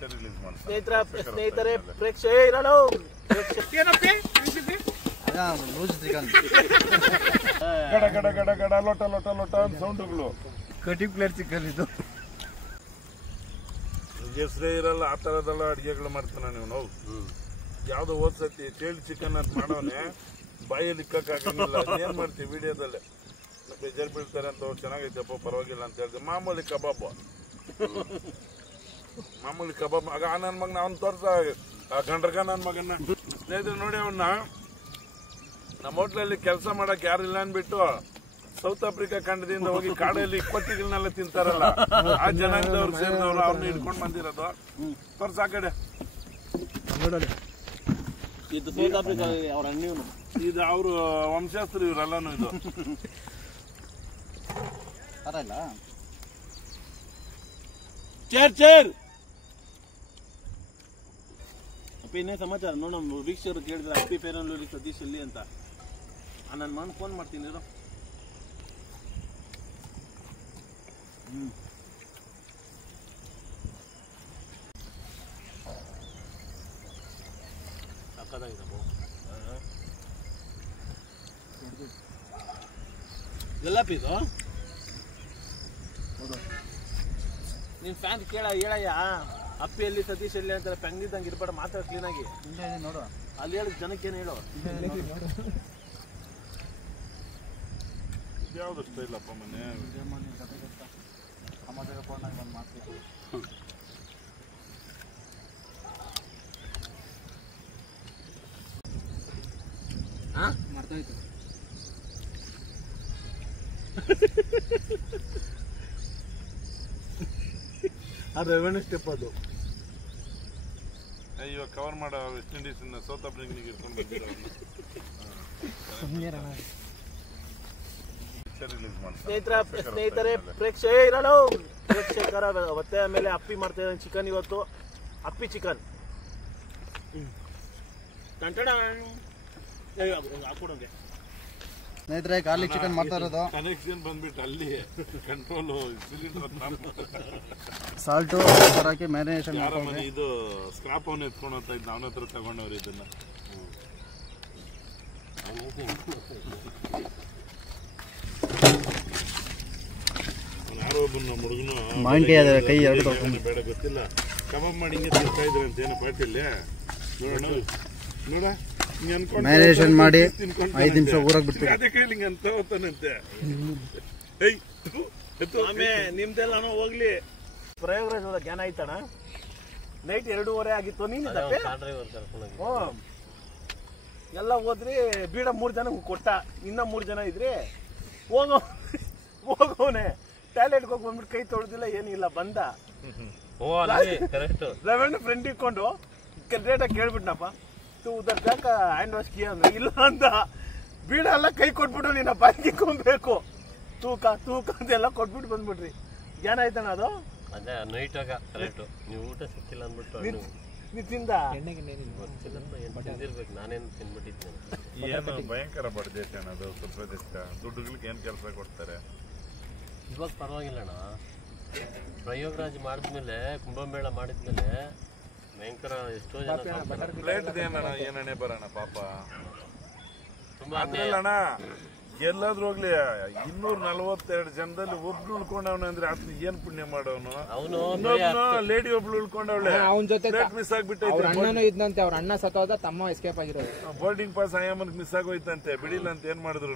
ಸ್ನೇಹಿತರೆ ಪ್ರೇಕ್ಷೆ ಇರಲು ಗಡ ಗಡ ಗಡ ಗಡ ಲೊಟ ಲೊಟ ಲೊಟ ಸೌಂಡ್ಗಳು ಕಟಿ ಪ್ಲೇಟ್ ಚಿಕ್ಕಲ್ಲಿದ್ದು ಹೆಸರೇ ಇರಲ್ಲ ಆ ತರದೆಲ್ಲ ಅಡಿಗೆಗಳು ಮಾಡ್ತಾನ ನೀವು ನಾವು ಯಾವ್ದೋ ಓದ್ಸತಿ ಟೇಲ್ ಚಿಕನ್ ಅಂತ ಮಾಡೋನೆ ಬಾಯಲ್ಲಿ ಇಕ್ಕಾಗಂಗಿಲ್ಲ ಏನ್ ಮಾಡ್ತೀವಿ ವಿಡಿಯೋದಲ್ಲೇ ಬೇಜಾರು ಬೀಳ್ತಾರೆ ಅಂತ ಅವ್ರು ಚೆನ್ನಾಗೈತಪ್ಪ ಪರವಾಗಿಲ್ಲ ಅಂತ ಹೇಳಿದೆ ಮಾಮೂಲಿ ಕಬಾಬ್ ಆಗ ನನ್ನ ಮಗನ ಅವ್ನು ತೋರ್ಸ ಗಂಡ್ರಗ ನನ್ನ ಮಗನ್ನ ಸ್ನೇಹಿತರು ನೋಡಿ ಅವನ್ನ ನಮ್ಮ ಹೋಟ್ಲಲ್ಲಿ ಕೆಲಸ ಮಾಡಕ್ ಯಾರಿಲ್ಲ ಅನ್ಬಿಟ್ಟು ಸೌತ್ ಆಫ್ರಿಕಾ ಖಂಡದಿಂದ ಹೋಗಿ ಕಾಡಲ್ಲಿ ಕೊಟ್ಟಿಗಳನ್ನೆಲ್ಲ ತಿಂತಾರಲ್ಲ ಆ ಜನಾಂಗದವ್ರು ಸೇರಿದವ್ರು ಅವ್ರನ್ನ ಹಿಡ್ಕೊಂಡು ಬಂದಿರೋದು ತೋರ್ಸ ಆ ಕಡೆ ಇದು ಸೌತ್ ಆಫ್ರಿಕಾ ಅವ್ರ ಅಣ್ಣಿವ್ನು ಇದು ಅವರು ವಂಶಾಸ್ತ್ರ ಇವರೆಲ್ಲಾನು ಇದು ಚೇರ್ ಅಪ್ಪ ಇನ್ನೇ ಸಮಾಚಾರ ನೋಡ ನಮ್ಮ ವೀಕ್ಷಕರು ಕೇಳಿದ್ರೆ ಅಪ್ಪಿ ಫೇರನ್ಲೂರಿ ಸತೀಶ್ ಎಲ್ಲಿ ಅಂತ ನನ್ನ ಮಗನ್ ಫೋನ್ ಮಾಡ್ತೀನಿ ಇರೋ ಸಾಕಾಗಿದೆ ಎಲ್ಲಪ್ಪ ಇದು ನೀನ್ ಫ್ಯಾನ್ ಹೇಳಯ್ಯ ಅಪ್ಪಿಯಲ್ಲಿ ಸತೀಶ್ ಎಲ್ಲಿ ಅಂತಾರೆ ಪೆಂಗಿದ್ದಂಗೆ ಇರ್ಬೇಡ ಮಾತ್ರ ಕ್ಲೀನ್ ಆಗಿ ನೋಡು ಅಲ್ಲಿ ಹೇಳಿ ಜನಕ್ಕೇನು ಹೇಳು ಯಾವ್ದು ಇಲ್ಲಪ್ಪ ಮನೆ ಮಾಡ್ತಾಯ್ತು ರೆವೆನ್ಯೂ ಸ್ಟೆಪ್ ಅದು ಇವಾಗ ಕವರ್ ಮಾಡೋ ವೆಸ್ಟ್ ಇಂಡೀಸ್ ಸೌತ್ ಆಫ್ರಿಕಾ ಇಟ್ಕೊಂಡು ಬಂದಿರೋ ಸ್ನೇಹಿತರೆ ಪ್ರೇಕ್ಷೆ ಇರಲು ಪ್ರೇಕ್ಷಕರ ಒತ್ತಾಯ ಮೇಲೆ ಅಪ್ಪಿ ಮಾಡ್ತಾ ಇದ್ದಾನೆ ಚಿಕನ್ ಇವತ್ತು ಅಪ್ಪಿ ಚಿಕನ್ ಹಾಕೊಡೋಂಗೆ ಸ್ನೇಹಿತರೆ ಗಾರ್ಲಿಕ್ ಚಿಕನ್ ಮಾಡ್ತಾ ಇರೋದು ಕನೆಕ್ಷನ್ ಬಂದ್ಬಿಟ್ಟು ಅಲ್ಲಿ ಕಂಟ್ರೋಲ್ ಸಾಲ್ಟು ಹಾಕಿ ಮ್ಯಾರಿನೇಷನ್ ಇದು ಸ್ಕ್ರಾಪ್ ಅವನ್ನ ಎತ್ಕೊಂಡು ಹೋಗ್ತಾ ಇದ್ದ ಅವನ ಹತ್ರ ತಗೊಂಡವ್ರು ಇದನ್ನ ಯಾರೋ ಒಬ್ಬನ ಹುಡುಗನು ಕೈ ಬೇಡ ಗೊತ್ತಿಲ್ಲ ಕಬಾಬ್ ಮಾಡಿ ಹಿಂಗೆ ತಿಂತಾ ಇದ್ರೆ ಅಂತ ಏನೋ ಪಾಟಿಲ್ಲ ನೋಡೋಣ ನೋಡ ಮ್ಯಾರಿನೇಷನ್ ಮಾಡಿ 5 ನಿಮಿಷ ಊರಾಗ ಬಿಡ್ತೀವಿ ಅದೇ ಕೈಲಿ ಹಿಂಗೆ ಅಂತ ಹೋಗ್ತಾನಂತೆ ನಿಮ್ದೆಲ್ಲ ಹೋಗ್ಲಿ ಪ್ರಯೋಗರಾಜ್ ಜ್ಞಾನ ಆಯ್ತಣ್ಣ ನೈಟ್ 2:30 ಆಗಿತ್ತು ನೀನು ಎಲ್ಲ ಹೋದ್ರಿ ಬೀಡ 3 ಜನ ಕೊಟ್ಟ ಇನ್ನ 3 ಜನ ಇದ್ರಿ ಹೋಗೋನೆ ಟಾಯ್ಲೆಟ್ಗೆ ಹೋಗಿ ಬಂದ್ಬಿಟ್ಟು ಕೈ ತೊಳೆದಿಲ್ಲ ಏನಿಲ್ಲ ಬಂದ ರೆವೆನ್ಯೂ ಫ್ರೆಂಡ್ ಇಟ್ಕೊಂಡು ಡೇಟಾಗಿ ಕೇಳ್ಬಿಟ್ನಪ್ಪ ಉದರ್ ಜಾಕ ಹ್ಯಾಂಡ್ ವಾಶ್ ಕೀ ಅಂದ್ರೆ ಇಲ್ಲ ಅಂತ ಬೀಡ ಎಲ್ಲ ಕೈ ಕೊಟ್ಬಿಟ್ಟು ನೀನ ಬಾಯಿಕೊಂಬೇಕು ತೂಕ ಅಂತೆಲ್ಲ ಕೊಟ್ಬಿಟ್ಟು ಬಂದ್ಬಿಟ್ರಿ ಜ್ಞಾನ ಆಯ್ತಾನ ಅದು ಅದೇ ನೈಟ್ ಆಗ ಕರೆಕ್ಟ್ ನೀವು ಊಟ ಸಿಕ್ಕಿಲ್ಲ ಅಂದ್ಬಿಟ್ಟು ನೀ ತಿಂದ ತಿಂದಿರ್ಬೇಕು ನಾನೇನು ತಿನ್ಬಿಟ್ಟಿದ್ದೇನೆ ಏನು ಭಯಂಕರ ಬಡ್ದೇಶ ಅದು ಸುಪ್ರದೇಶ ದುಡ್ಡುಗಳಿಗೆ ಏನ್ ಕೆಲಸ ಕೊಡ್ತಾರೆ ಇವಾಗ ಪರವಾಗಿಲ್ಲಣ್ಣ ಪ್ರಯೋಗರಾಜ್ ಮಾಡಿದ್ಮೇಲೆ ಕುಂಭಮೇಳ ಮಾಡಿದ್ಮೇಲೆ ಭಯಂಕರ ಎಷ್ಟೋ ಜನ ಪ್ಲೇಟ್ ಏನಣೆ ಬರೋಣ ಪಾಪ ತುಂಬಾ ಅಣ್ಣ ಎಲ್ಲಾದ್ರೂ ಹೋಗ್ಲಿ 242 ಜನದಲ್ಲಿ ಒಬ್ಳು ಉಳ್ಕೊಂಡವನ ಅಂದ್ರೆ ಆತ ಏನ್ ಪುಣ್ಯ ಮಾಡೋನು ಲೇಡಿ ಒಬ್ಳು ಉಳ್ಕೊಂಡವಳೆ ಅವನ ಜೊತೆ ಮಿಸ್ ಆಗ್ಬಿಟ್ಟೈತೆ ಅಣ್ಣನೂ ಇದ್ದಂತೆ ಅವ್ರ ಅಣ್ಣ ಸತ್ತೋದ ತಮ್ಮ ಎಸ್ಕೇಪ್ ಆಗಿರೋದು ಬೋರ್ಡಿಂಗ್ ಪಾಸ್ ಆಯಮ್ಮನ್ ಮಿಸ್ ಆಗೋಯ್ತಂತೆ ಬಿಡಿಲ್ಲ ಅಂತ ಏನ್ ಮಾಡಿದ್ರು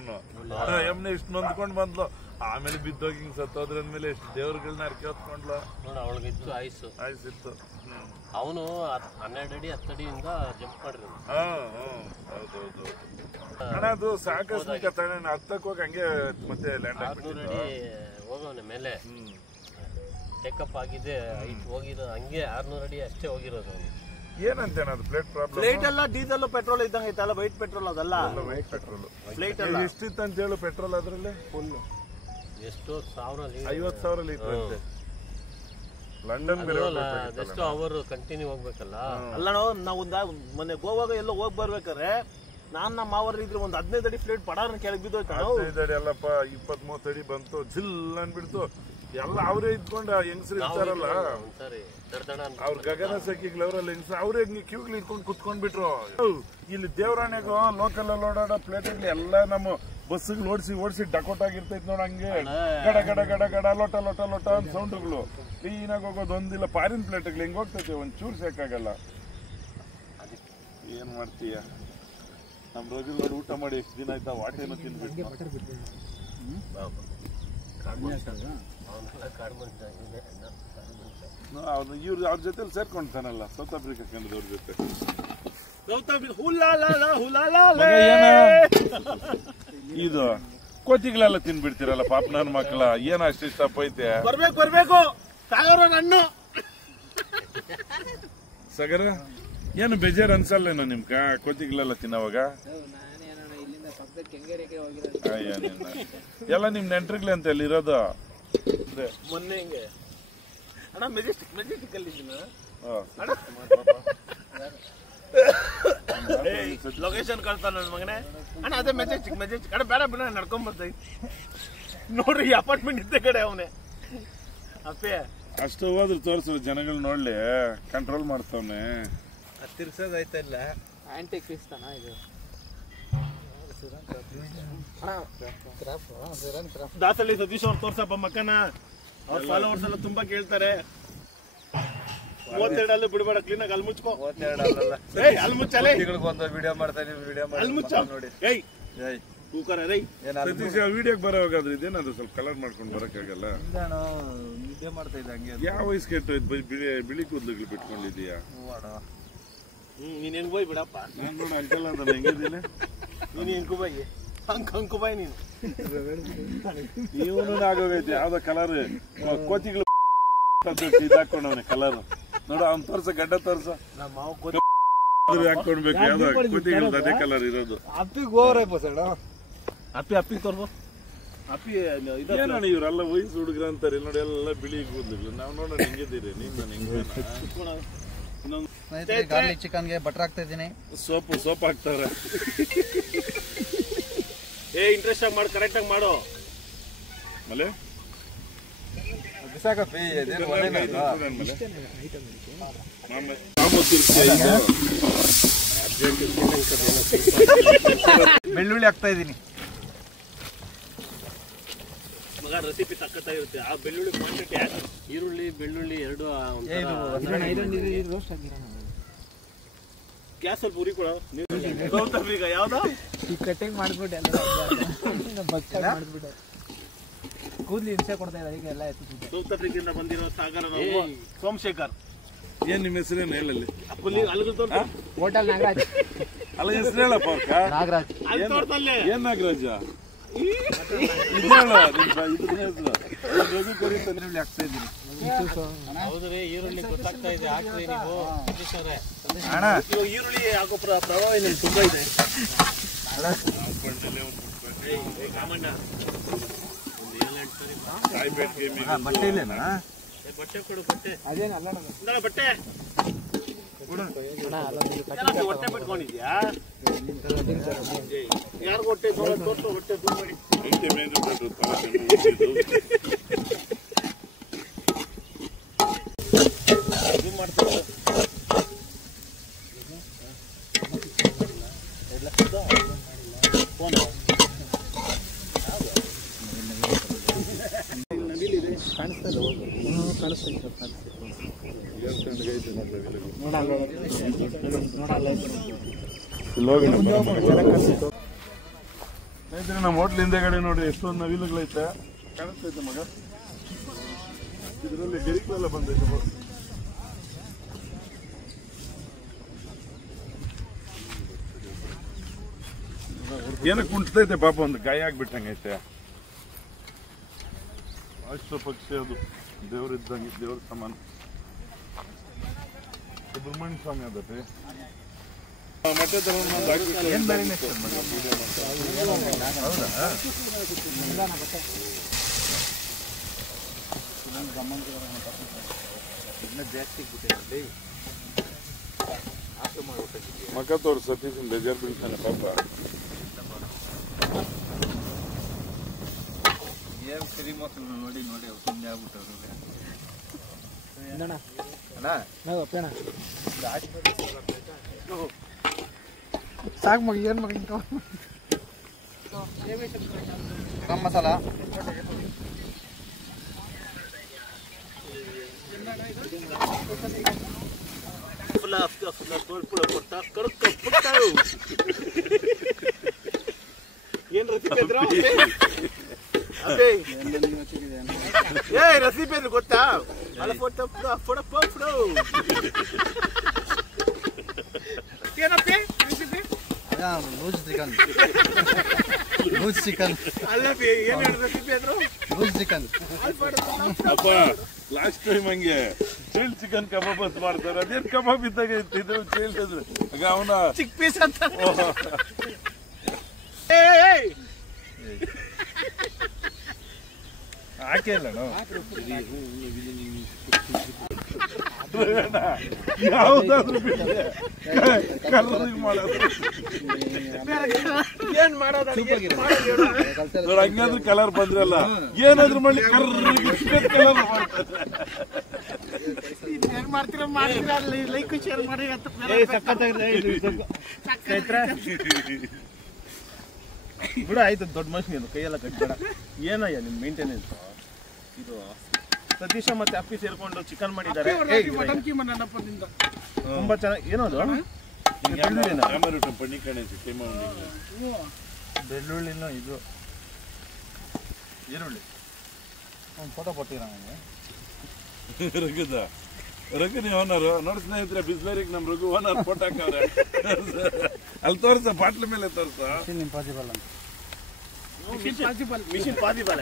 ಎಮ್ನೆ ಇಷ್ಟು ನೊಂದ್ಕೊಂಡ್ ಬಂದ್ಲು ಆಮೇಲೆ ಬಿದ್ದೋಗಿ ಹಿಂಗ್ ಸತ್ತೋದ್ರ ಅಂದ್ಮೇಲೆ ಎಷ್ಟು ದೇವ್ರಗಳನ್ನ ಅರ್ಕೆ ಹೊತ್ಕೊಂಡ್ಲು ನೋಡ ಅವಳಿಗಿತ್ತು ಆಯ್ಸಿತ್ತು ಅವನು 12 ಅಡಿ 10 ಅಡಿಯಿಂದ ಜಂಪ್ ಮಾಡಿರೋದು ಹೌದೌದು ಅಣ್ಣ ಅದು ಸಾಕಷ್ಟು ತಾನೆ 10ಕ್ಕೆ ಹೋಗಿ ಹಂಗೆ ಮತ್ತೆ ಲ್ಯಾಂಡ್ 600 ಅಡಿ ಹೋಗೋನೆ ಮೇಲೆ ಟೇಕಪ್ ಆಗಿದೆ ಹೈಟ್ ಹೋಗಿರೋ ಹಂಗೆ 600 ಅಡಿ ಅಷ್ಟೇ ಹೋಗಿರೋದು ಅವನು ಏನಂತೇನ ಅದು ಪ್ಲೇಟ್ ಪ್ರಾಬ್ಲಮ್ ಪ್ಲೇಟ್ ಎಲ್ಲ ಡೀಸೆಲ್ ಪೆಟ್ರೋಲ್ ಇದ್ದಂಗೆ ಐತಲ್ಲ ವೈಟ್ ಪೆಟ್ರೋಲ್ ಅದಲ್ಲ ವೈಟ್ ಪೆಟ್ರೋಲ್ ಪ್ಲೇಟ್ ಎಲ್ಲ ಎಷ್ಟಿತ್ತು ಅಂತ ಹೇಳು ಪೆಟ್ರೋಲ್ ಅದ್ರಲ್ಲಿ ಫುಲ್ ಎಷ್ಟೋ 50,000 ಲೀಟರ್ ಅಂತೆ ಲಂಡನ್ ಎಷ್ಟು ಅವರು ಕಂಟಿನ್ಯೂ ಹೋಗ್ಬೇಕಲ್ಲ ಅಲ್ಲ ನಾವು ಮೊನ್ನೆ ಗೋವಾಗ ಎಲ್ಲ ಹೋಗಿ ಬರ್ಬೇಕಾದ್ರೆ ನಾನ್ ನಮ್ಮ ಮಾವರ್ ಇದ್ರೆ ಒಂದು 15 ಅಡಿ ಪ್ಲೇಟ್ ಪಡಾರ ಕೆಳಗೆ ಬಿದ್ದೋಯ್ತು. 15 ಅಡಿ ಅಲ್ಲಪ್ಪ, 20-30 ಅಡಿ ಬಂತು, ಜಿಲ್ ಅನ್ಬಿಡ್ತು. ಎಲ್ಲ ಅವರೇ ಇದ್ಕೊಂಡ ಹೆಂಗಸರು ಇರ್ತಾರಲ್ಲ, ಅವ್ರ ಗಗನ ಸಖಿಗಳು ಅವರಲ್ಲಿ ಹೆಂಗಸರು ಅವರೇ ಕ್ಯೂಗ್ಲಿ ಇಟ್ಕೊಂಡು ಕುತ್ಕೊಂಡ್ಬಿಟ್ರು. ಇಲ್ಲಿ ದೇವರಾಣೆಗೂ ಲೋಕಲ್ ಅಲ್ಲಿ ಓಡಾಡೋ ಪ್ಲೇಟ್ ಎಲ್ಲ ನಮ್ಮ ಬಸ್ಸಿಗೆ ಓಡಿಸಿ ಡಕೋಟ್ ಆಗಿರ್ತೈತಿ ನೋಡ, ಹಂಗೆ ಗಡ ಗಡ ಗಡ ಗಡ ಲೋಟ ಲೋಟ ಲೋಟ ಅಂತ ಸೌಂಡ್ಗಳು. ಕ್ಲೀನಾಗಿ ಹೋಗೋದು ಒಂದಿಲ್ಲ. ಫಾರಿನ್ ಪ್ಲೇಟ್ಗಳು ಹೆಂಗ್ ಹೋಗ್ತೈತೆ, ಒಂಚೂರು ಸಾಕಾಗಲ್ಲ. ಏನ್ ಮಾಡ್ತೀಯ? ನಮ್ ರೋಜಿಲ್ ನೋಡಿ ಊಟ ಮಾಡಿ ಎಷ್ಟು ದಿನ ಆಯ್ತಾ, ವಾಟೇನೋ ತಿನ್ಬಿಟ್ಟು. ಇವ್ರು ಅವ್ರ ಜೊತೆ ಸೇರ್ಕೊಂಡ್ತಾನಲ್ಲ, ಸೌತ್ ಆಫ್ರಿಕಾ ಕಂಡದವ್ರ ಜೊತೆ. ಇದು ಕೋತಿಗಳೆಲ್ಲ ತಿನ್ಬಿಡ್ತೀರಲ್ಲ ಪಾಪ ನನ್ನ ಮಕ್ಕಳ. ಏನ ಅಷ್ಟು ಇಷ್ಟಪ್ಪ ಐತೆ. ಬರ್ಬೇಕು ಹಣ್ಣು ಸಗರ ಏನು ಬೇಜಾರು ಅನ್ಸಲ್ಲೇನೋ ನಿಮ್ಗ ಕೋತಿಗಳೆಲ್ಲ ತಿನ್ನೋವಾಗ? ಎಲ್ಲ ನಿಮ್ ನೆಂಟ್ರಿಗ್ಲೆ ಅಂತ ಇಲ್ಲಿ ಇರೋದು. ಮೊನ್ನೆ ಹಿಂಗೆ ಅಣ್ಣ ಮೆಜೆಸ್ಟಿಕ್ ಅಲ್ಲಿ ಲೊಕೇಶನ್ ಕಳ್ತಾನ ನನ್ನ ಮಗನೇ. ಅಣ್ಣ ಅದೇ ಮೆಜೆಸ್ಟಿಕ್ ಅಣ್ಣ ಬೇಡ ಬಿಡ ನಡ್ಕೊಂಡ್ ಬರ್ತೈ ನೋಡ್ರಿ, ಅಪಾರ್ಟ್ಮೆಂಟ್ ಇದ್ದ ಕಡೆ ಅವನೇ ಅಪ್ಪೆ. ಅಷ್ಟು ಹೋದ್ರು ತೋರ್ಸು, ಜನಗಳು ನೋಡ್ಲಿ, ಕಂಟ್ರೋಲ್ ಮಾಡ್ತಾವನೆ. ತಿರ್ಸೋದೈತಲ್ಲ ಆಂಟಿಕ್ ಪೀಸ್ ತಾನ ಇದು. ದಾಸಳ್ಳಿ ಸತೀಶ್ ಅವ್ರು ತೋರ್ಸಪ್ಪ ಮಕ್ಕನ. ಅವ್ರ ಫಾಲೋವರ್ಸ್ ಎಲ್ಲ ತುಂಬಾ ಕೇಳ್ತಾರೆ. 32 ಅಲ್ಲೂ ಬಿಡಬೇಡ, ಕ್ಲೀನಾಗಿ ಅಲ್ಲಿ ಮುಚ್ಕೋ. 32 ಅಲ್ಲಿ ಮುಚ್ಚಲೇ ವಿಡಿಯೋ ಮಾಡ್ತಾ ಅಲ್ಲಿ ಮುಚ್ಚ ನೋಡಿ. ಏಯ್ ಕೂಕರ ರೈ ಸತೀಶ್ ವಿಡಿಯೋಗೆ ಬರೋವಾಗಾದ್ರೆ ಇದೇನಾದ್ರು ಸ್ವಲ್ಪ ಕಲರ್ ಮಾಡ್ಕೊಂಡು ಬರಕ್ಕಾಗಲ್ಲ. ನಿದ್ದೆ ಮಾಡ್ತಾ ಇದ್ದ ಹಂಗೆ. ಯಾವ ವಯಸ್ಸು ಕೆಟ್ಟೋಯ್ತು, ಬಿಳಿ ಕೂದಲುಗಳು ಬಿಟ್ಕೊಂಡಿದೀಯಾ? ನೀನ್ ಹೆಂಗ್ ಹೋಯ್ ಬಿಡಪ್ಪ. ನಾನ್ ನೋಡ ಅಂಕಲ್ ಅಂತ ಹೆಂಗಿದ್ದೀನಿ. ನೀನ್ ಹೆಂಕುಬಾಯಿ ಅಂಕುಬಾಯಿ ನೀನು. ಇವನು ಆಗೋಗೈತಿ ಯಾವ್ದೋ ಕಲರ್ ಕೋತಿಗಳು ಇದಾಕೊಂಡವನೆ ಕಲರ್ ನೋಡ. ಅವ್ನ್ ತೋರ್ಸ, ಗಡ್ಡ ತೋರ್ಸ, ಹಾಕೊಂಡ್ಬೇಕು. ಯಾವ್ದೋ ಕೋತಿಗಳು ಅದೇ ಕಲರ್ ಇರೋದು. ಅಪ್ಪಿಗೆ ಹೋಗ್ರಪ್ಪ ಸರ್, ಅಪ್ಪಿ ತೋರ್ಬೋ. ಅಪ್ಪಿ ಏನೋ ಇವ್ರೆಲ್ಲ ವಯಸ್ಸು ಹುಡುಗ್ರ ಅಂತಾರೆ ನೋಡಿ, ಎಲ್ಲ ಬಿಳಿ ಕೂದಲುಗಳು. ನಾವ್ ನೋಡೋಣ ಹೆಂಗಿದ್ದೀರಿ ನೀನ್. ಗಾರ್ಲಿಕ್ ಚಿಕನ್ಗೆ ಬಟರ್ ಹಾಕ್ತಾ ಇದ್ದೀನಿ. ಸೋಪ್ ಹಾಕ್ತಾರ. ಇಂಟ್ರೆಸ್ಟ್ ಆಗಿ ಮಾಡು, ಕರೆಕ್ಟ್ ಆಗಿ ಮಾಡು. ಆಮೇಲೆ ಬೆಳ್ಳುಳ್ಳಿ ಹಾಕ್ತಾ ಇದ್ದೀನಿ. ಮಗ ರೆಸಿಪಿ ತಕ್ಕತ್ತಾಗಿರುತ್ತೆ. ಆ ಬೆಳ್ಳುಳ್ಳಿ ಕ್ವಾಂಟಿಟಿ ಈರುಳ್ಳಿ ಬೆಳ್ಳುಳ್ಳಿ ಎರಡು ಗ್ಯಾಸ್ ಸ್ವಲ್ಪ ಉರಿ ಕೊಡ. ಈಗ ಯಾವ್ದು ಈ ಕಟಿಂಗ್ ಮಾಡ್ಬಿಟ್ಟು ಮಾಡ್ಬಿಟ್ಟು ಕೂದ್ಲಿ ಹಿಂಸೆ ಕೊಡ್ತಾ ಇದ್ದಾರೆ ಈಗ ಎಲ್ಲ ಎತ್ತು. ಸೌತ್ ಆಫ್ರಿಕಾದಿಂದ ಬಂದಿರೋ ಸಾಗರ ಸೋಮಶೇಖರ್. ಏನ್ ನಿಮ್ಮ ಹೆಸರೇನು ಹೇಳಲ್ಲಿ? ಹೋಟೆಲ್ ನಾಗರಾಜ್. ಅಲ್ಲ ಹೆಸರು ಹೇಳಪ್ಪ. ನಾಗರಾಜ್ ಏನ್ ನಾಗರಾಜ? ಹೌದ್ರಿ, ಈರುಳ್ಳಿ ಗೊತ್ತಾಗ್ತಾ ಇದೆ, ಹಾಕ್ರಿ ನೀವು. ಈರುಳ್ಳಿ ಹಾಕೋ ಪ್ರಭಾವ ಇಲ್ಲಿ ತುಂಬಾ ಇದೆ. ಬಟ್ಟೆ ಕೊಡು, ಬಟ್ಟೆ ಅದೇನಲ್ಲ ಬಟ್ಟೆ ಹೊಟ್ಟೆ ಬಿಟ್ಕೊಂಡಿದ್ಯಾ? ಯಾರು ಹೊಟ್ಟೆ ತೋರ್ಸು, ಹೊಟ್ಟೆ ತುಂಬ ಮಾಡಿ ಮಾಡ್ತಾರೆ. ನಮ್ಮ ಹೋಟ್ಲ್ ಹಿಂದೆಗಡೆ ನೋಡಿ ಎಷ್ಟೊಂದು ನವಿಲುಗಳೈತೆ, ಕಾಣಿಸ್ತೈತೆ ಮಗ. ಇದರಲ್ಲಿ ಗಿರಿಕಲೆಲ್ಲ ಬಂದೈತೆ. ಏನಕ್ಕೆ ಕುಂಟ್ತೈತೆ ಪಾಪ, ಒಂದು ಗಾಯ ಆಗ್ಬಿಟ್ಟಂಗೈತೆ. ಅಷ್ಟು ಪಕ್ಷಿ ಅದು ದೇವರಿದ್ದಂಗೆ, ದೇವ್ರ ಸಮಾನ. ಸುಬ್ರಹ್ಮಣ್ಯ ಸ್ವಾಮಿ ಅದಕ್ಕೆ ಮಠ ಮಕ್ಕ ತೋರ್ ಸತೀಶ್ ಬೇಜಾರ್ ಬೀಳ್ತಾನೆ ಪಾಪ. ಏನ್ ಸಿರಿ ಮಕ್ಕಳು ನೋಡಿ ನೋಡಿ ಸುಮ್ಮನೆ ಆಗ್ಬಿಟ್ಟವ್ರು. ಸಾಕು ಮಗ ಏನು ಮಗ ಗರಂ ಮಸಾಲ ಏನ್ ರೆಸಿಪಿ ಇದ್ರು ರೆಸಿಪಿ ಇದ್ರು ಗೊತ್ತಾ? ಅಲ್ಲ ಏನಪ್ಪಿ recipe? Loose chicken loose chicken ಅಲ್ಲಪ್ಪಿ ಏನ್ ರೆಸಿಪಿ ಇದ್ರು? ಲೂಸ್ ಚಿಕನ್ ಅಪ್ಪ ಲಾಸ್ಟ್ ಟೈಮ್ ಹಂಗೆ ಚೈಲ್ಡ್ ಚಿಕನ್ ಕಬಾಬ್ ಅಂತ ಮಾಡ್ತಾರೆ. ಅದೇನ್ ಕಬಾಬ್ ಇದ್ದಾಗ ಇದ್ರು ಚೈಲ್ಡ್ ಅಂದ್ರೆ ಆಗ ಅವನ ಚಿಕ್ ಪೀಸ್ ಅಂತ ಹಾಕಿಲ್ಲ ಯಾವ್ದಾದ್ರು ಏನ್ ಮಾಡೋದು ಹಂಗಾದ್ರೂ ಕಲರ್ ಬಂದ್ರಲ್ಲ ಏನಾದ್ರು ಮಾಡಿ ಕಲರ್ ಮಾಡ್ತೀರಾ ಲೈಕ್ ಶೇರ್ ಮಾಡಿ ಅಂತ ಬಿಡ ಆಯ್ತು. ದೊಡ್ಡ ಮನುಷ್ಯನು ಕೈಯೆಲ್ಲ ಕಟ್ಟಬೇಡ. ಏನಯ್ಯ ನಿಮ್ ಮೇಂಟೆನೆನ್ಸ್ ಇದು? ಸತೀಶ ಮತ್ತೆ ಅಪ್ಪಿ ಸೇರ್ಕೊಂಡು ಚಿಕನ್ ಮಾಡಿದ್ದಾರೆ. ತುಂಬಾ ಚೆನ್ನಾಗಿ ಏನದು ಬೆಳ್ಳುಳ್ಳಿನೂ ಇದು ಈರುಳ್ಳಿ ಒಂದು ಫೋಟೋ ಕೊಟ್ಟಿರ ನನಗೆ ರಘುನಿ ಓನರು ನೋಡಿ ಸ್ನೇಹಿತರೆ. ಬಿಸ್ಲೇರಿಗೆ ನಮ್ ರಘು ಓನರ್ ಫೋಟೋ ಹಾಕವ್ರೆ. ಅಲ್ಲಿ ತೋರ್ಸ ಬಾಟ್ಲ ಮೇಲೆ ತೋರ್ಸ. ಇಂಪಾಸಿಬಲ್ ಅಂತ ಮಿಷಿನ್ ಪಾಸಿಬಲ್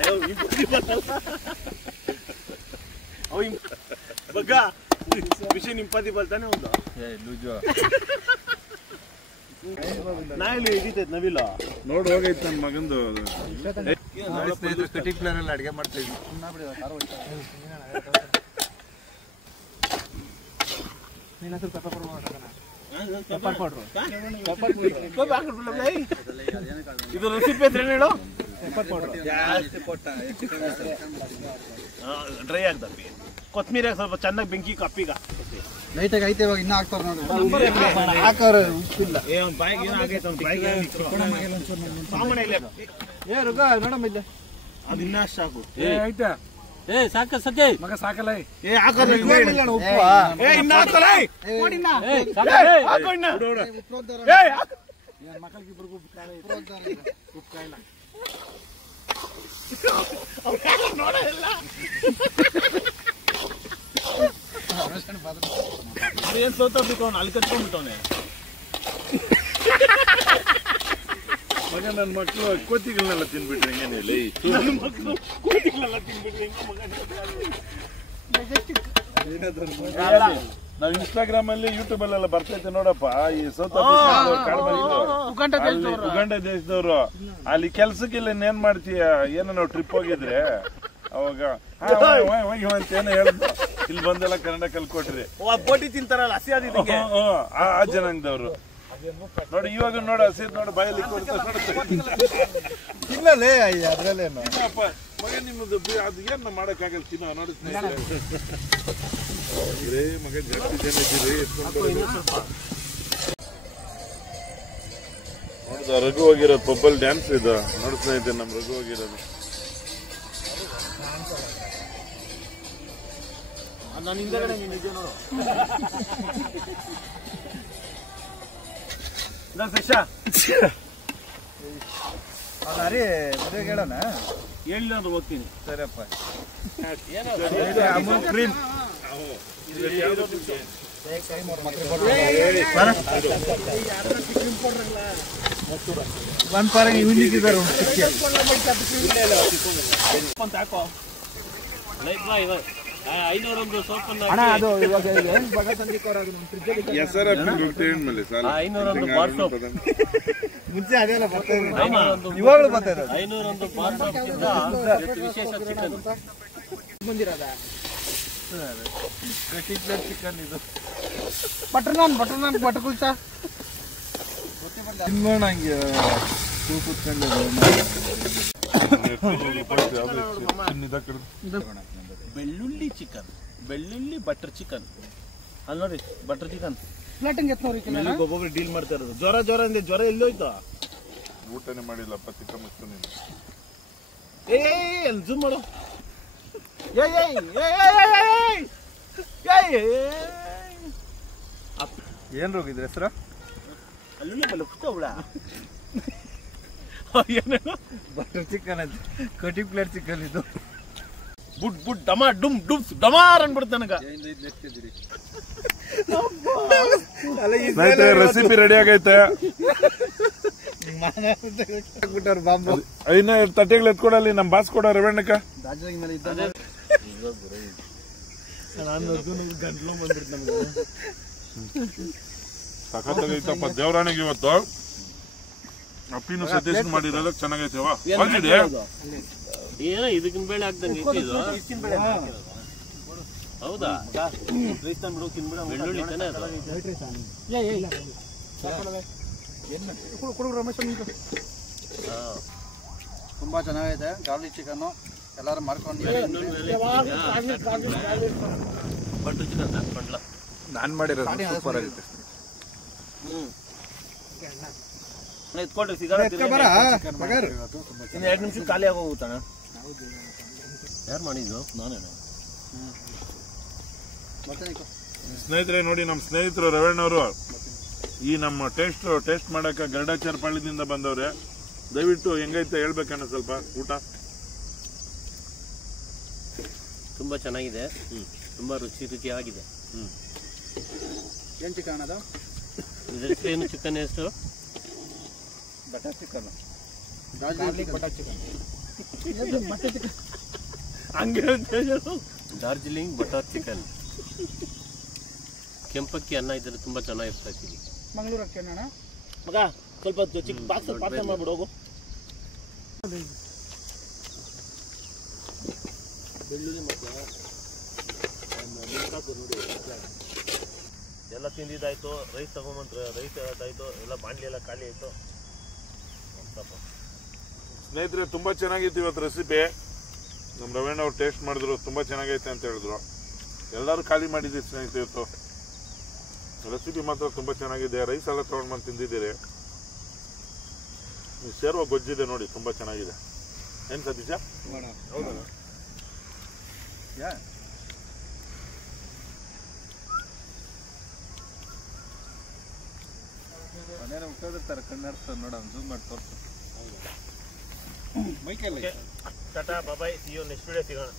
ಬಗ್ಗ ಮಿಷಿನ್ ಇಂಪಾಸಿಬಲ್ ತಾನೇ ಒಂದು ನಾಯಲ್ಲಿ ಹಿಡಿತೈತೆ ನವಿಲ್ಲ ನೋಡಿ ಹೋಗೈತೆ ನನ್ನ ಮಗಂದು. ಕಟಿಂಗ್ ಪ್ಲೇನ್ ಅಲ್ಲಿ ಅಡಿಗೆ ಮಾಡ್ತೀವಿ. ಇದು ರೆಸಿಪಿ ಅಂತ ಹೇಳು. ಡ್ರೈ ಆಗ್ತಪ್ಪಿ. ಕೊತ್ತಂಬರಿ ಸ್ವಲ್ಪ ಚೆನ್ನಾಗಿ ಬೆಂಕಿ ಕಪ್ಪಿಗ ಲೈಟಾಗಿ ಐತೆ ಇವಾಗ ಇನ್ನೂ ಹಾಕ್ತಾರ ನೋಡಿ ಹಾಕೋರು ಉಪ್ಪಿಲ್ಲ. ಬಾಯಿಗೆ ಏನಾಗೈತೆ ಅವ್ನ ಬಾಯಿಗೆ ಸಾಮಾನ್ಯ ಇಲ್ಲ. ನೋಡಮ್ಮ ಇಲ್ಲ ಅದು ಇನ್ನಷ್ಟು ಸಾಕು. ಆಯ್ತಾ ಸಾಕ ಸತ್ಯ ಮಗ ಸಾಕಲ್ಲ. ಹಾಕೋದು ಉಪ್ಪು ಇನ್ನ ಹಾಕಲ್ಲ. ಮಕ್ಕಳಿಗಿಬ್ರಿಗೂ ಏನ್ ಸೋತಬಿಟ್ಟು ಅವ್ನು ಅಲ್ಲಿ ಕತ್ಕೊಂಡ್ಬಿಟ್ಟವನೆ. ಮಗ ನನ್ನ ಮಕ್ಕಳು ಕೋತಿಗಳನ್ನೆಲ್ಲ ತಿನ್ಬಿಟ್ರೆ ಹೆಂಗೇನಿಲ್ಲ. ನನ್ನ ಮಕ್ಕಳು ಕೋತಿಗಳೆಲ್ಲ ತಿನ್ಬಿಟ್ರೆ ನಾವ್ ಇನ್ಸ್ಟಾಗ್ರಾಮ್ ಅಲ್ಲಿ ಯೂಟ್ಯೂಬ್ ಅಲ್ಲೆಲ್ಲ ಬರ್ತೈತೆ ನೋಡಪ್ಪ. ಈ ಸೌತ್ ಉಗಾಂಡ ದೇಶದವ್ರು ಅಲ್ಲಿ ಕೆಲ್ಸಕ್ಕಿಲ್ಲ ಏನ್ ಮಾಡ್ತೀಯ? ಏನೋ ನಾವು ಟ್ರಿಪ್ ಹೋಗಿದ್ರೆ ಅವಾಗ ಹೋಗಿ ಅಂತ ಏನೋ ಹೇಳ್ದು. ಇಲ್ಲಿ ಬಂದೆಲ್ಲ ಕನ್ನಡ ಕಲ್ಕೊಟ್ರಿ. ಬೋಟಿ ತಿಂತಾರಲ್ಲ ಹಸಿ ಆದಿ ಆ ಜನಾಂಗದವ್ರು ನೋಡಿ. ಇವಾಗ ನೋಡ ಹಸಿ ನೋಡ ಬಾಯಲ್ಲಿ ಇಲ್ಲಲೇ ಅದ್ರಲ್ಲೇನು ಮಗ ನಿಮ್ಮದು ಅದು ಏನ್ ಮಾಡಕ್ಕಾಗಲ್ಲ. ತಿನ್ನೋ ನೋಡಿ ಸ್ನೇಹಿತರೆ. ಮಗ ಜಾಸ್ತಿ ಜನ ಇದ್ದೀರಿ. ನೋಡ್ದ ರಘು ಹೋಗಿರೋದು ಪಬ್ಬಲ್ ಡ್ಯಾನ್ಸ್ ಇದು ನೋಡಿ ಸ್ನೇಹಿತರೆ. ನಮ್ ರಘು ಹೋಗಿರೋದು ನಾನು ಹಿಂದೆಗಡೆ ನೀನು ನಿಜ ನೋಡು. ಅರಿ ಮದುವೆಗೆ ಹೇಳೋಣ ಹೇಳಿಲ್ಲ ಅಂದ್ರೆ ಹೋಗ್ತೀನಿ. ಸರಿಯಪ್ಪ. ಅಮೂಲ್ ಕ್ರೀಮ್ ಒಂದ್ ಪಾರ ಇವ್ನಿಗಿದ್ದಾರೆ ಹಾಕೋ. 500 ಸೋಪನ್ನು ಅದು ಇವಾಗ ಮುಂಚೆ ಅದೆಲ್ಲ ಬರ್ತಾ ಇವಾಗಲೂ ಬರ್ತಾ ಇದೆ. 501 ಬಾರ್ ಸೋಪ್ಗಿಂತ ವಿಶೇಷ ಚಿಕನ್ ಬಂದಿರೋದ ಚಿಕನ್ ಇದು ಬಟರ್ ನಾನ್ ಬಟರ್ ಕುಲ್ಚಾ ತಿನ್ನೋಣ ಹಂಗೆ ಕೂತ್ಕೊಂಡು ಬೆಳ್ಳುಳ್ಳಿ ಚಿಕನ್ ಬೆಳ್ಳುಳ್ಳಿ ಬಟರ್ ಚಿಕನ್ ಅಲ್ಲಿ ನೋಡಿ ಬಟರ್ ಚಿಕನ್ ಪ್ಲೇಟಿಂಗ್ ಎತ್ನೋರಿ ಒಬ್ಬೊಬ್ರು ಡೀಲ್ ಮಾಡ್ತಾ ಇರೋದು ಜ್ವರ ಅಂದ್ರೆ ಜ್ವರ ಎಲ್ಲಿ ಹೋಯ್ತು ಊಟನೇ ಮಾಡಿಲ್ಲಪ್ಪ ಚಿಕ್ಕ ಮುಚ್ಚು ನೀನು ಅಲ್ಲಿ ಜೂಮ್ ಮಾಡು ಏನ್ ರೋಗ ಇದ್ರ ಹೆಸರು ಅಲ್ಲಿ ಕುತ್ಕೋಬಿಡ ಬಟರ್ ಚಿಕನ್ ಅಂತ ಕಟಿ ಪ್ಲೇಟ್ ಚಿಕನ್ ಇದು ಬುಡ್ ಬುಡ್ ಡಮಾ ಡುಮ್ ಡುಮ್ಸ್ ಡಮಾರ್ ಅನ್ಬಿಡ್ತ ನನಗ ರೆಸಿಪಿ ರೆಡಿ ಆಗೈತೆ ಬಾಂಬು ಇನ್ನ ತಟ್ಟೆಗಳು ಎತ್ಕೊಡಲ್ಲಿ ನಮ್ ಬಾಸ್ ಕೊಡ ರವಣ್ಣಕ್ಕ ದಾರ್ಜಿಲಿಂಗ್ ಮೇಲೆ ಇದ್ದ ಗಂಟ್ಲು ಬಂದ್ಬಿಡ್ತು ನಮ್ಗೆ ಸಖತ್ತಾಗೈತಪ್ಪ ದೇವರಾಣಿಗೆ ಇವತ್ತು ಅಪ್ಪಿನೂ ಸಜೆಷನ್ ಮಾಡಿರೋದಕ್ಕೆ ಚೆನ್ನಾಗೈತೆವ ಏನೋ ಇದಕ್ಕಿನ ಬೇಳೆ ಹಾಕ್ದಂಗೆ ಐತಿ ಇದು ಹೌದಾ ಬೆಳ್ಳುಳ್ಳಿ ತಾನೇ ಅದು ತುಂಬಾ ಚೆನ್ನಾಗೈತೆ ಗಾರ್ಲಿಕ್ ಚಿಕನ್ ಎಲ್ಲಾರು ಮಾಡ್ಕೊಂಡು ಬಟರ್ ಚಿಕನ್ ಹಾಕೊಂಡ್ಲ ನಾನ್ ಮಾಡಿರೋದು ಸೂಪರ್ ಆಗುತ್ತೆ ಎತ್ಕೊಳ್ರಿ ಸಿಗಲ್ಲ ಇನ್ನು 2 ನಿಮಿಷ ಖಾಲಿ ಆಗೋಗುತ್ತಾನ ಯಾರು ಮಾಡಿದ್ದು ನಾನೇನು ಸ್ನೇಹಿತರೆ ನೋಡಿ ನಮ್ಮ ಸ್ನೇಹಿತರು ರವಣ್ಣವರು ಈ ನಮ್ಮ ಟೇಸ್ಟ್ ಮಾಡಕ ಗರುಡಾಚಾರ ಪಾಳ್ಯದಿಂದ ಬಂದವ್ರೆ ದಯವಿಟ್ಟು ಹೆಂಗೈತೆ ಹೇಳ್ಬೇಕನ್ನ ಸ್ವಲ್ಪ ಊಟ ತುಂಬಾ ಚೆನ್ನಾಗಿದೆ ತುಂಬಾ ರುಚಿಯಾಗಿದೆ ಏನ್ ಚಿಕನ್ ಅದು ಇದ್ರ ಹೆಸರೇನು ಚಿಕನ್ ಎಷ್ಟು butter chicken garlic butter chicken Darjeeling butter chicken ಕೆಂಪಕ್ಕಿ ಅನ್ನ ಇದ್ರೆ ತುಂಬಾ ಚೆನ್ನಾಗಿರ್ತೈತಿ ಮಂಗಳೂರು ಅಕ್ಕಿ ಅಣ್ಣ ಮಗ ಸ್ವಲ್ಪ ಚಿಕ್ಕ ಬಾಕ್ಸ್ ಪಾರ್ಸಲ್ ಮಾಡ್ಬಿಡು ಹೋಗು ಬೆಳ್ಳುಳ್ಳಿ ಮತ್ತೆ ಎಲ್ಲ ತಿಂದಿದ್ದಾಯ್ತು ರೈಸ್ ತಗೊಂಬಂದ್ರೆ ರೈಸ್ ಆಯ್ತು ಎಲ್ಲ ಬಾಂಡ್ಲಿ ಎಲ್ಲ ಖಾಲಿ ಆಯ್ತು ಸ್ನೇಹಿತರೆ ತುಂಬಾ ಚೆನ್ನಾಗಿತ್ತು ಇವತ್ತು ರೆಸಿಪಿ ನಮ್ಮ ರವಣ್ಣ ಅವ್ರು ಟೇಸ್ಟ್ ಮಾಡಿದ್ರು ತುಂಬಾ ಚೆನ್ನಾಗೈತೆ ಅಂತ ಹೇಳಿದ್ರು ಎಲ್ಲರೂ ಖಾಲಿ ಮಾಡಿದ್ದೀವಿ ಸ್ನೇಹಿತರೆ ಇವತ್ತು ರೆಸಿಪಿ ಮಾತ್ರ ತುಂಬಾ ಚೆನ್ನಾಗಿದೆ ರೈಸ್ ಎಲ್ಲ ತಗೊಂಡ್ ಬಂದು ತಿಂದಿದ್ದೀರಿ ನೀವು ಸೇರುವ ಗೊಜ್ಜಿದೆ ನೋಡಿ ತುಂಬಾ ಚೆನ್ನಾಗಿದೆ ಏನ್ ಸತೀಶ ಹೌದಾ ಮನೇನ ಉಳ್ಕೋದಿರ್ತಾರೆ ಕಣ್ಣಾಡ್ತಾರೆ ನೋಡ ಜೂಮ್ ಮಾಡಿ ತೋರ್ಸು tata bye see you next video ಸಿಗೋಣ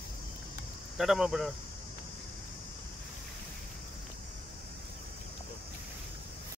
ಟಾಟಾ ಮಾಡ್ಬಿಡೋಣ